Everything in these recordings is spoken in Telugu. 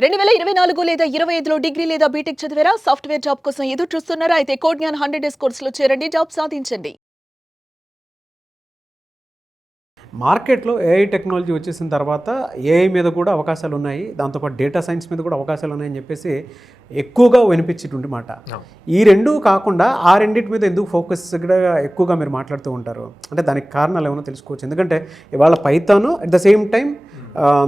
2024 లేదా 25లో డిగ్రీ లేదా బీటెక్ చదివారా? సాఫ్ట్‌వేర్ జాబ్ కోసం ఎదురు చూస్తున్నారా? అయితే కోడ్ జ్ఞాన్ 100 డేస్ కోర్సులో చేరండి, జాబ్ సాధించండి. మార్కెట్లో ఏఐ టెక్నాలజీ వచ్చేసిన తర్వాత ఏఐ మీద కూడా అవకాశాలు ఉన్నాయి, దాంతోపాటు డేటా సైన్స్ మీద కూడా అవకాశాలు ఉన్నాయని చెప్పేసి ఎక్కువగా వినిపించేటువంటి మాట. ఈ రెండు కాకుండా ఆ రెండింటి మీద ఎందుకు ఫోకస్గా ఎక్కువగా మీరు మాట్లాడుతూ ఉంటారు? అంటే దానికి కారణాలు ఏమైనా తెలుసుకోవచ్చు. ఎందుకంటే ఇవాళ Python at the same time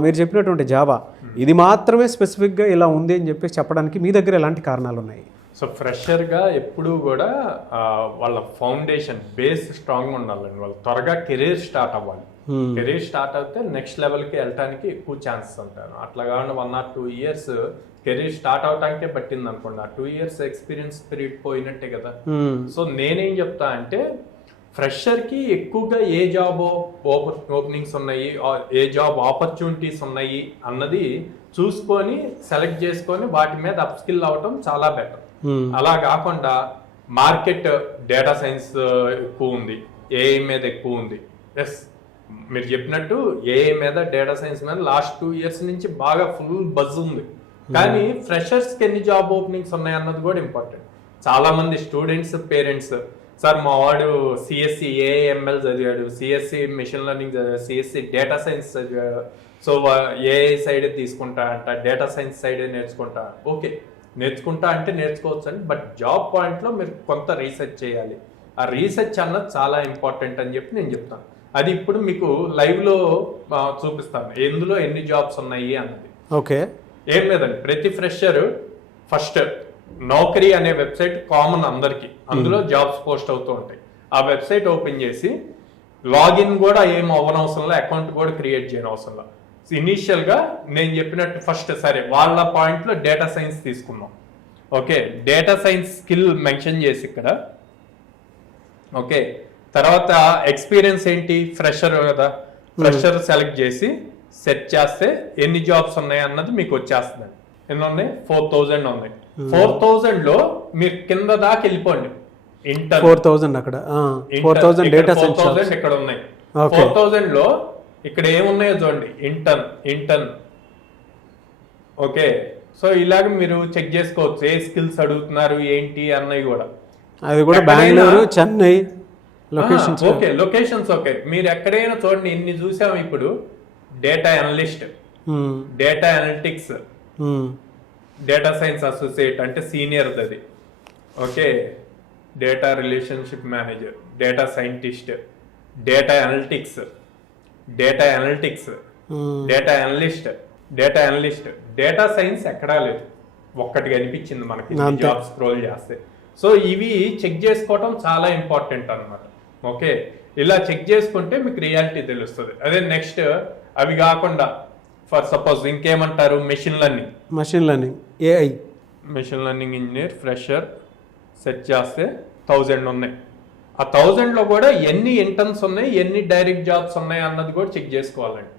మీరు చెప్పినటువంటి జావా ఇది మాత్రమే స్పెసిఫిక్గా ఇలా ఉంది అని చెప్పేసి చెప్పడానికి మీ దగ్గర ఎలాంటి కారణాలు ఉన్నాయి? సో ఫ్రెషర్గా ఎప్పుడూ కూడా వాళ్ళ ఫౌండేషన్ బేస్ స్ట్రాంగ్గా ఉండాలండి. వాళ్ళు త్వరగా కెరీర్ స్టార్ట్ అవ్వాలి. కెరీర్ స్టార్ట్ అయితే నెక్స్ట్ లెవెల్కి వెళ్ళడానికి ఎక్కువ ఛాన్సెస్ ఉంటాయి. అట్లా కాకుండా 1 or 2 years కెరీర్ స్టార్ట్ అవటానికే పట్టింది అనుకోండి, ఆ 2 years ఎక్స్పీరియన్స్ పీరియడ్ పోయినట్టే కదా. సో నేనేం చెప్తా అంటే ఫ్రెషర్కి ఎక్కువగా ఏ జాబ్ ఓపెనింగ్స్ ఉన్నాయి, ఏ జాబ్ ఆపర్చునిటీస్ ఉన్నాయి అన్నది చూసుకొని సెలెక్ట్ చేసుకొని వాటి మీద అప్ స్కిల్ అవ్వటం చాలా బెటర్. అలా కాకుండా మార్కెట్ డేటా సైన్స్ ఎక్కువ ఉంది, ఏఐ మీద ఎక్కువ ఉంది. ఎస్, మీరు చెప్పినట్టు ఏఐ మీద డేటా సైన్స్ మీద లాస్ట్ 2 years నుంచి బాగా ఫుల్ బజ్ ఉంది. కానీ ఫ్రెషర్స్కి ఎన్ని జాబ్ ఓపెనింగ్స్ ఉన్నాయి అన్నది కూడా ఇంపార్టెంట్. చాలా మంది స్టూడెంట్స్ పేరెంట్స్, సార్ మా వాడు సిఎస్సి ఏఐఎంఎల్ చదివాడు, సిఎస్సి మెషిన్ లెర్నింగ్ చదివాడు, సిఎస్సి డేటా సైన్స్ చదివాడు, సో ఏఐ సైడ్ తీసుకుంటా అంట, డేటా సైన్స్ సైడే నేర్చుకుంటా. ఓకే, నేర్చుకుంటా అంటే నేర్చుకోవచ్చు అని, బట్ జాబ్ పాయింట్లో మీరు కొంత రీసెర్చ్ చేయాలి. ఆ రీసెర్చ్ అన్నది చాలా ఇంపార్టెంట్ అని చెప్పి నేను చెప్తాను. అది ఇప్పుడు మీకు లైవ్లో చూపిస్తాను, ఎందులో ఎన్ని జాబ్స్ ఉన్నాయి అన్నది. ఓకే, ఏం లేదండి, ప్రతి ఫ్రెషర్ ఫస్ట్ నౌకరీ అనే వెబ్సైట్ కామన్ అందరికి, అందులో జాబ్స్ పోస్ట్ అవుతూ ఉంటాయి. ఆ వెబ్సైట్ ఓపెన్ చేసి లాగిన్ కూడా ఏం అవ్వనవసరంలో, అకౌంట్ కూడా క్రియేట్ చేయని అవసరంలో, ఇనీషియల్ గా నేను చెప్పినట్టు ఫస్ట్ సరే వాళ్ళ పాయింట్లో డేటా సైన్స్ తీసుకున్నాం. Okay, data science skill mention చేసి ఇక్కడ ఓకే, తర్వాత ఎక్స్పీరియన్స్ ఏంటి, ఫ్రెషర్ కదా, ఫ్రెషర్ సెలెక్ట్ చేసి సెట్ చేస్తే ఎన్ని జాబ్స్ ఉన్నాయి అన్నది మీకు వచ్చేస్తుంది. ఎన్ని ఉన్నాయి? 4000 ఉన్నాయి. 4000 లో మీరు కింద దాకా వెళ్ళిపోండి. ఇంటర్ 4000 అక్కడ 4000 డేటా సైన్స్ 4000 ఇక్కడ ఉన్నాయి. 4000 లో ఇక్కడ ఏమున్నాయో చూడండి, ఇంటర్న్. ఓకే, సో ఇలాగ మీరు చెక్ చేసుకోవచ్చు ఏ స్కిల్స్ అడుగుతున్నారు ఏంటి అన్నవి కూడా. అది కూడా Bengaluru, Chennai locations. Okay, locations okay. మీరు ఎక్కడైనా చూడండి, ఇన్ని చూసాము ఇప్పుడు. Data analyst, data analytics, data science associate అంటే సీనియర్ అది. Okay, data relationship manager, data scientist, data analytics, data analytics, data analyst, data analyst. Data science ఎక్కడా లేదు, ఒక్కటి కనిపించింది మనకి జాబ్ స్క్రోల్ చేస్తే. సో ఇవి చెక్ చేసుకోవటం చాలా ఇంపార్టెంట్ అన్నమాట. ఓకే, ఇలా చెక్ చేసుకుంటే మీకు రియాలిటీ తెలుస్తుంది. అదే నెక్స్ట్ అవి కాకుండా ఫర్ సపోజ్ ఇంకేమంటారు, machine learning AI, machine learning engineer fresher set చేస్తే 1000 ఉన్నాయి. ఆ 1000 లో కూడా ఎన్ని ఇంటర్న్స్ ఉన్నాయి, ఎన్ని డైరెక్ట్ జాబ్స్ ఉన్నాయి అన్నది కూడా చెక్ చేసుకోవాలండి.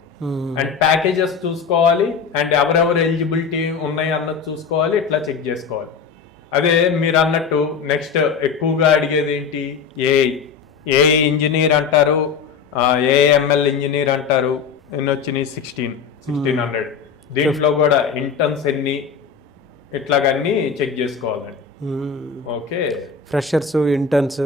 అండ్ ప్యాకేజెస్ చూసుకోవాలి, అండ్ ఎవరెవరు ఎలిజిబిలిటీ ఉన్నాయి అన్నది చూసుకోవాలి. ఇట్లా చెక్ చేసుకోవాలి. అదే మీరు అన్నట్టు నెక్స్ట్ ఎక్కువగా అడిగేది ఏంటి, ఏఐ ఇంజనీర్ అంటారు, ఏఎంఎల్ ఇంజనీర్ అంటారు. ఎన్ని వచ్చినాయి? 1600. దీంట్లో కూడా ఇంటర్న్స్ ఎన్ని, ఇట్లాగన్నీ చెక్ చేసుకోవాలండి. Okay, freshers, interns.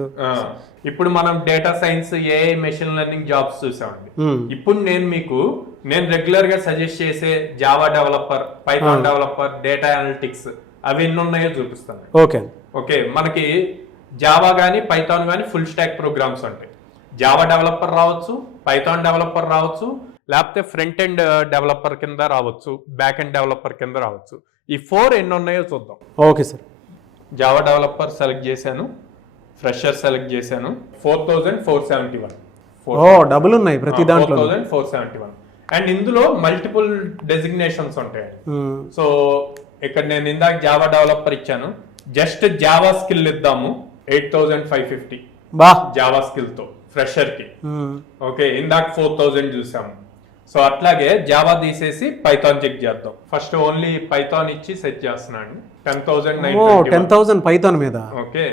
ఇప్పుడు మనం data science, AI, machine learning jobs చూసామండి. ఇప్పుడు నేను రెగ్యులర్ గా సజెస్ట్ చేసే Java developer, Python developer, data analytics అవి ఎన్ని ఉన్నాయో చూపిస్తాను. ఓకే, మనకి జావా కానీ పైథాన్ కానీ ఫుల్ స్టాక్ ప్రోగ్రామ్స్ ఉంటాయి. జావా డెవలపర్ రావచ్చు, పైథాన్ డెవలపర్ రావచ్చు, లేకపోతే ఫ్రంట్ ఎండ్ డెవలపర్ కింద రావచ్చు, బ్యాక్ ఎండ్ డెవలపర్ కింద రావచ్చు. ఈ 4 ఎన్ని ఉన్నాయో చూద్దాం. Okay sir, Java developer select చేశాను, ఫ్రెషర్ సెలెక్ట్ చేశాను. 4471. డబుల్ ఉన్నాయి ప్రతి దాంట్లో. 4471. అండ్ ఇందులో మల్టిపుల్ డెసిగ్నేషన్స్ ఉంటాయి. సో ఇక్కడ నేను ఇందాక జావా డెవలపర్ ఇచ్చాను, జస్ట్ జావా స్కిల్ ఇద్దాము 8550 జావా స్కిల్ తో ఫ్రెషర్ కి. ఓకే, ఇందాక 4000 చూసాము. సో అట్లాగే జావా తీసేసి పైథాన్ చెక్ చేద్దాం. ఫస్ట్ ఓన్లీ పైథాన్ ఇచ్చి సెట్ చేస్తున్నాను. 10,000 పైథాన్ మీద. ఓకే,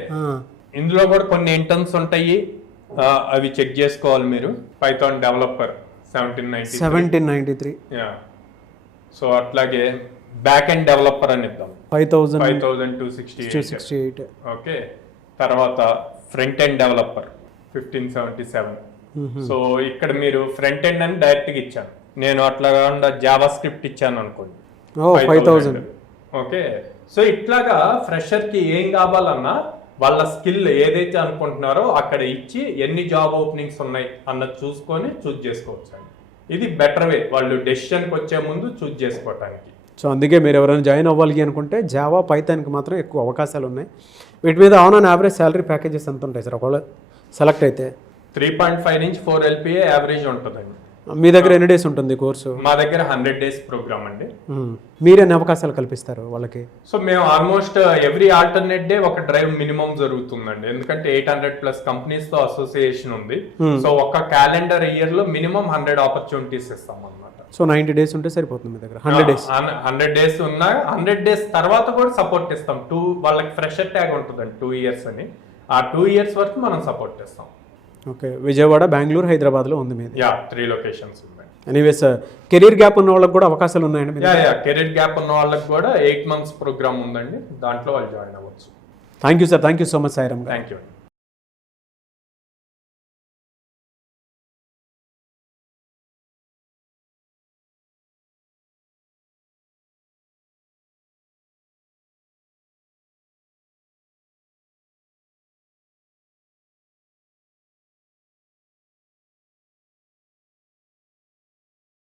ఇందులో కూడా కొన్ని ఇంటర్న్స్ ఉంటాయి, అవి చెక్ చేసుకోవాలి మీరు. Python developer 1793. సో అట్లాగే బ్యాక్ ఎండ్ డెవలపర్ అని ఇద్దాం 5268. 5268. ఓకే, తర్వాత ఫ్రంట్ ఎండ్ డెవలపర్ 1577. సో ఇక్కడ మీరు ఫ్రంట్ ఎండ్ అని డైరెక్ట్ గా ఇచ్చాను, నేను అట్లా కాకుండా జావా స్క్రిప్ట్ ఇచ్చాను అనుకోండి 5000. ఓకే, సో ఇట్లాగా ఫ్రెషర్ కి ఏం కావాలన్నా వాళ్ళ స్కిల్ ఏదైతే అనుకుంటున్నారో అక్కడ ఇచ్చి ఎన్ని జాబ్ ఓపెనింగ్స్ ఉన్నాయి అన్నది చూసుకొని చూజ్ చేసుకోవచ్చు అండి. ఇది బెటర్ వే వాళ్ళు డెసిషన్కి వచ్చే ముందు చూజ్ చేసుకోవటానికి. సో అందుకే మీరు ఎవరైనా జాయిన్ అవ్వాలి అనుకుంటే జావా పైథాన్కి మాత్రం ఎక్కువ అవకాశాలు ఉన్నాయి. వీటి మీద ఆన్ యావరేజ్ శాలరీ ప్యాకేజెస్ ఎంత ఉంటాయి సార్ ఒకవేళ సెలెక్ట్ అయితే? 3.5 నుంచి 4 LPA యావరేజ్ ఉంటుందండి. మీ దగ్గర ఎన్ని డేస్ ఉంటుంది కోర్సు? మా దగ్గర 100 days ప్రోగ్రామ్ అండి. మీరెన్ని అవకాశాలు కల్పిస్తారు వాళ్ళకి? సో మేము ఆల్మోస్ట్ ఎవ్రీ ఆల్టర్నేట్ డే ఒక డ్రైవ్ మినిమం జరుగుతుందండి, ఎందుకంటే 800+ కంపెనీస్ తో అసోసియేషన్ ఉంది. సో ఒక క్యాలెండర్ ఇయర్ లో మినిమం 100 ఆపర్చునిటీస్ ఇస్తాం అన్నమాట. సో 90 days ఉంటే సరిపోతుంది మీ దగ్గర? 100 days 100 days ఉన్నా 100 days తర్వాత కూడా సపోర్ట్ ఇస్తాం. వాళ్ళకి ఫ్రెషర్ ట్యాగ్ ఉంటుందండి 2 years అని, ఆ 2 years వరకు మనం సపోర్ట్ ఇస్తాం. ఓకే, విజయవాడ, బెంగళూరు, హైదరాబాద్లో ఉంది మీది? 3 locations ఉన్నాయి. ఎనీవేస్ కెరీర్ గ్యాప్ ఉన్న వాళ్ళకి కూడా అవకాశాలు ఉన్నాయండి? కెరీర్ గ్యాప్ ఉన్న వాళ్ళకి కూడా 8 months ప్రోగ్రామ్ ఉందండి, దాంట్లో వాళ్ళు జాయిన్ అవ్వచ్చు. Thank you sir, thank you so much Sairam. Thank you.